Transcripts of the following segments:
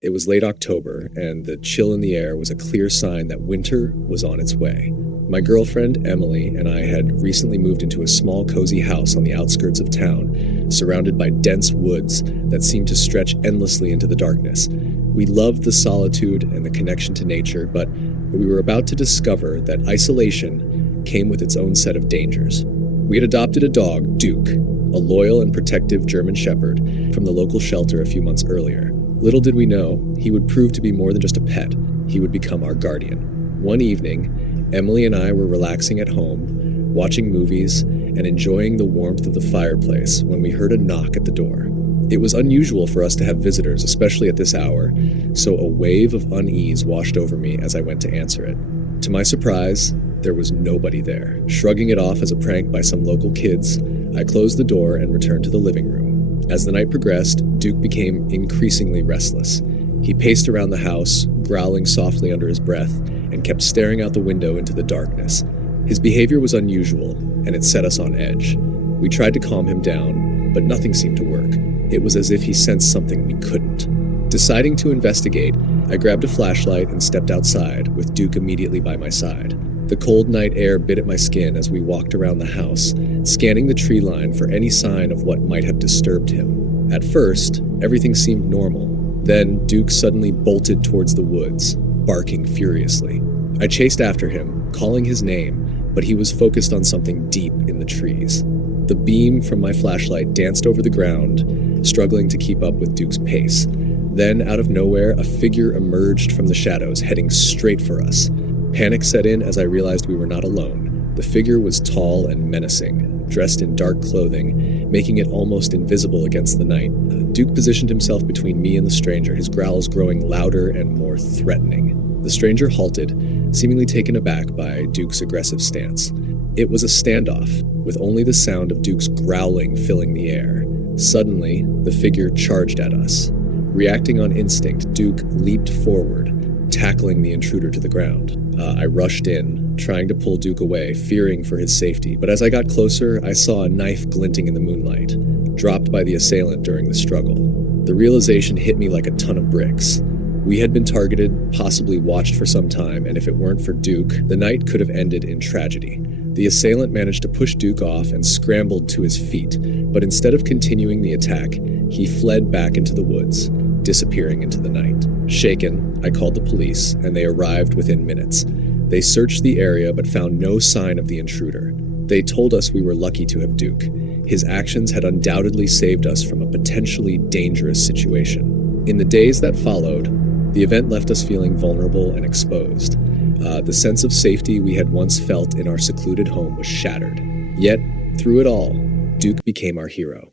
It was late October, and the chill in the air was a clear sign that winter was on its way. My girlfriend, Emily, and I had recently moved into a small, cozy house on the outskirts of town, surrounded by dense woods that seemed to stretch endlessly into the darkness. We loved the solitude and the connection to nature, but we were about to discover that isolation came with its own set of dangers. We had adopted a dog, Duke, a loyal and protective German shepherd, from the local shelter a few months earlier. Little did we know, he would prove to be more than just a pet. He would become our guardian. One evening, Emily and I were relaxing at home, watching movies, and enjoying the warmth of the fireplace when we heard a knock at the door. It was unusual for us to have visitors, especially at this hour, so a wave of unease washed over me as I went to answer it. To my surprise, there was nobody there. Shrugging it off as a prank by some local kids, I closed the door and returned to the living room. As the night progressed, Duke became increasingly restless. He paced around the house, growling softly under his breath, and kept staring out the window into the darkness. His behavior was unusual, and it set us on edge. We tried to calm him down, but nothing seemed to work. It was as if he sensed something we couldn't. Deciding to investigate, I grabbed a flashlight and stepped outside, with Duke immediately by my side. The cold night air bit at my skin as we walked around the house, scanning the tree line for any sign of what might have disturbed him. At first, everything seemed normal. Then, Duke suddenly bolted towards the woods, barking furiously. I chased after him, calling his name, but he was focused on something deep in the trees. The beam from my flashlight danced over the ground, struggling to keep up with Duke's pace. Then, out of nowhere, a figure emerged from the shadows, heading straight for us. Panic set in as I realized we were not alone. The figure was tall and menacing, dressed in dark clothing, making it almost invisible against the night. Duke positioned himself between me and the stranger, his growls growing louder and more threatening. The stranger halted, seemingly taken aback by Duke's aggressive stance. It was a standoff, with only the sound of Duke's growling filling the air. Suddenly, the figure charged at us. Reacting on instinct, Duke leaped forward, tackling the intruder to the ground. I rushed in, trying to pull Duke away, fearing for his safety, but as I got closer, I saw a knife glinting in the moonlight, dropped by the assailant during the struggle. The realization hit me like a ton of bricks. We had been targeted, possibly watched for some time, and if it weren't for Duke, the night could have ended in tragedy. The assailant managed to push Duke off and scrambled to his feet, but instead of continuing the attack, he fled back into the woods, disappearing into the night. Shaken, I called the police, and they arrived within minutes. They searched the area but found no sign of the intruder. They told us we were lucky to have Duke. His actions had undoubtedly saved us from a potentially dangerous situation. In the days that followed, the event left us feeling vulnerable and exposed. The sense of safety we had once felt in our secluded home was shattered. Yet, through it all, Duke became our hero.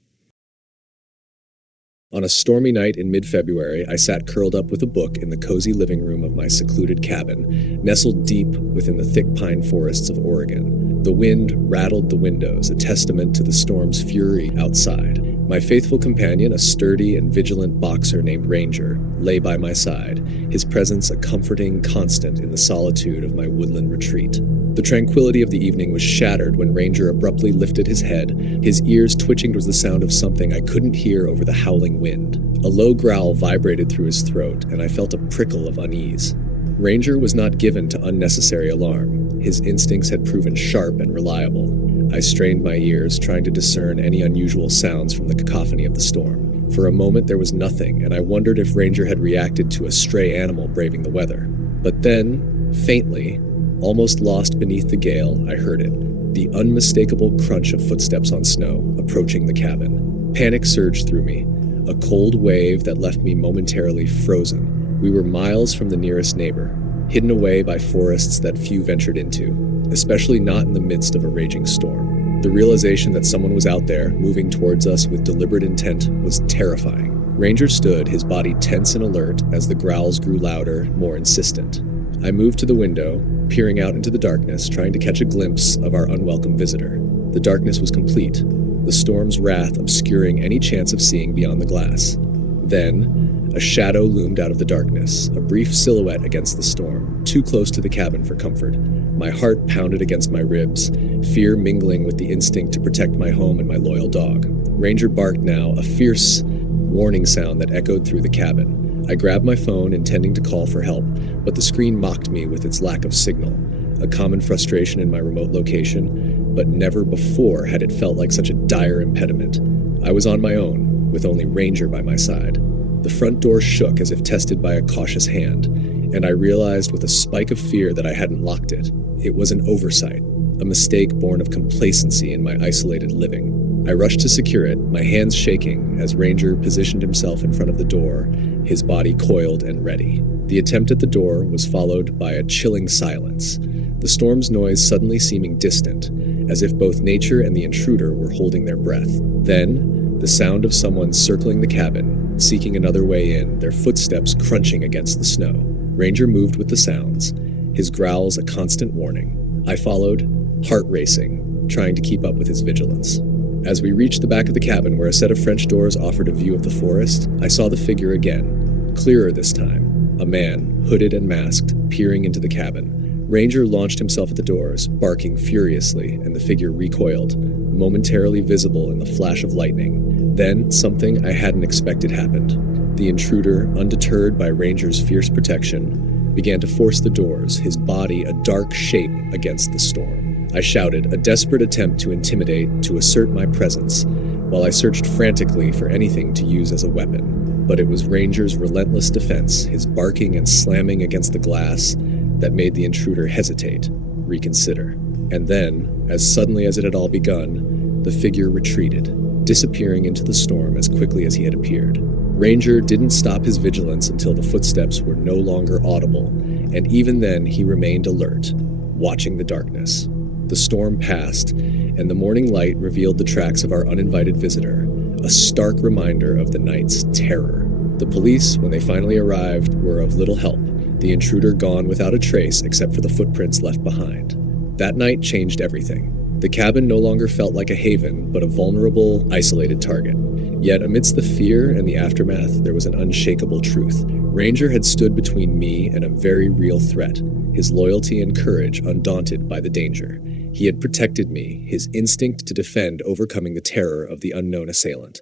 On a stormy night in mid-February, I sat curled up with a book in the cozy living room of my secluded cabin, nestled deep within the thick pine forests of Oregon. The wind rattled the windows, a testament to the storm's fury outside. My faithful companion, a sturdy and vigilant boxer named Ranger, lay by my side, his presence a comforting constant in the solitude of my woodland retreat. The tranquility of the evening was shattered when Ranger abruptly lifted his head, his ears twitching towards the sound of something I couldn't hear over the howling wind. A low growl vibrated through his throat, and I felt a prickle of unease. Ranger was not given to unnecessary alarm. His instincts had proven sharp and reliable. I strained my ears, trying to discern any unusual sounds from the cacophony of the storm. For a moment there was nothing, and I wondered if Ranger had reacted to a stray animal braving the weather. But then, faintly, almost lost beneath the gale, I heard it. The unmistakable crunch of footsteps on snow, approaching the cabin. Panic surged through me, a cold wave that left me momentarily frozen. We were miles from the nearest neighbor, hidden away by forests that few ventured into, especially not in the midst of a raging storm. The realization that someone was out there, moving towards us with deliberate intent, was terrifying. Ranger stood, his body tense and alert, as the growls grew louder, more insistent. I moved to the window, peering out into the darkness, trying to catch a glimpse of our unwelcome visitor. The darkness was complete, the storm's wrath obscuring any chance of seeing beyond the glass. Then, a shadow loomed out of the darkness, a brief silhouette against the storm, too close to the cabin for comfort. My heart pounded against my ribs, fear mingling with the instinct to protect my home and my loyal dog. Ranger barked now, a fierce warning sound that echoed through the cabin. I grabbed my phone, intending to call for help, but the screen mocked me with its lack of signal, a common frustration in my remote location, but never before had it felt like such a dire impediment. I was on my own, with only Ranger by my side. The front door shook as if tested by a cautious hand, and I realized with a spike of fear that I hadn't locked it. It was an oversight, a mistake born of complacency in my isolated living. I rushed to secure it, my hands shaking, as Ranger positioned himself in front of the door, his body coiled and ready. The attempt at the door was followed by a chilling silence, the storm's noise suddenly seeming distant, as if both nature and the intruder were holding their breath. Then, the sound of someone circling the cabin, seeking another way in, their footsteps crunching against the snow. Ranger moved with the sounds, his growls a constant warning. I followed, heart racing, trying to keep up with his vigilance. As we reached the back of the cabin where a set of French doors offered a view of the forest, I saw the figure again, clearer this time, a man, hooded and masked, peering into the cabin. Ranger launched himself at the doors, barking furiously, and the figure recoiled, momentarily visible in the flash of lightning. Then, something I hadn't expected happened. The intruder, undeterred by Ranger's fierce protection, began to force the doors, his body a dark shape against the storm. I shouted, a desperate attempt to intimidate, to assert my presence, while I searched frantically for anything to use as a weapon. But it was Ranger's relentless defense, his barking and slamming against the glass, that made the intruder hesitate, reconsider. And then, as suddenly as it had all begun, the figure retreated, disappearing into the storm as quickly as he had appeared. Ranger didn't stop his vigilance until the footsteps were no longer audible, and even then he remained alert, watching the darkness. The storm passed, and the morning light revealed the tracks of our uninvited visitor, a stark reminder of the night's terror. The police, when they finally arrived, were of little help, the intruder gone without a trace except for the footprints left behind. That night changed everything. The cabin no longer felt like a haven, but a vulnerable, isolated target. Yet amidst the fear and the aftermath, there was an unshakable truth. Ranger had stood between me and a very real threat, his loyalty and courage undaunted by the danger. He had protected me, his instinct to defend overcoming the terror of the unknown assailant.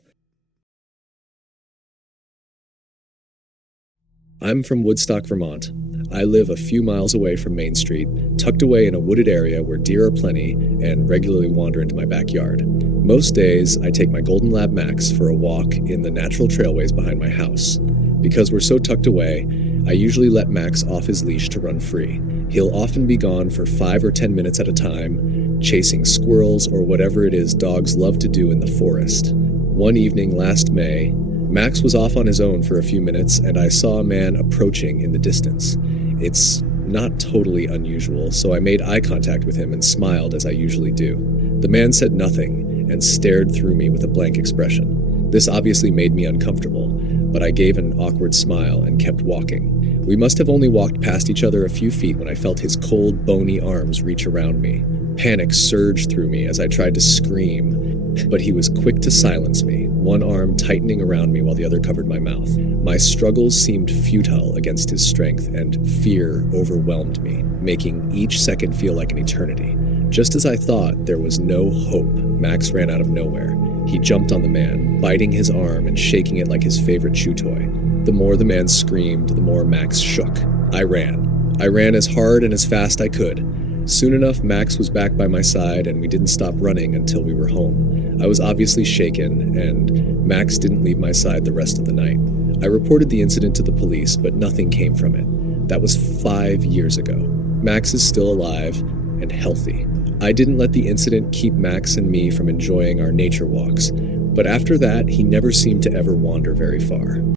I'm from Woodstock, Vermont. I live a few miles away from Main Street, tucked away in a wooded area where deer are plenty and regularly wander into my backyard. Most days, I take my Golden Lab Max for a walk in the natural trailways behind my house. Because we're so tucked away, I usually let Max off his leash to run free. He'll often be gone for 5 or 10 minutes at a time, chasing squirrels or whatever it is dogs love to do in the forest. One evening last May, Max was off on his own for a few minutes, and I saw a man approaching in the distance. It's not totally unusual, so I made eye contact with him and smiled as I usually do. The man said nothing and stared through me with a blank expression. This obviously made me uncomfortable, but I gave an awkward smile and kept walking. We must have only walked past each other a few feet when I felt his cold, bony arms reach around me. Panic surged through me as I tried to scream, but he was quick to silence me, one arm tightening around me while the other covered my mouth. My struggles seemed futile against his strength, and fear overwhelmed me, making each second feel like an eternity. Just as I thought there was no hope, Max ran out of nowhere. He jumped on the man, biting his arm and shaking it like his favorite chew toy. The more the man screamed, the more Max shook. I ran. I ran as hard and as fast I could. Soon enough, Max was back by my side, and we didn't stop running until we were home. I was obviously shaken, and Max didn't leave my side the rest of the night. I reported the incident to the police, but nothing came from it. That was 5 years ago. Max is still alive and healthy. I didn't let the incident keep Max and me from enjoying our nature walks, but after that, he never seemed to ever wander very far.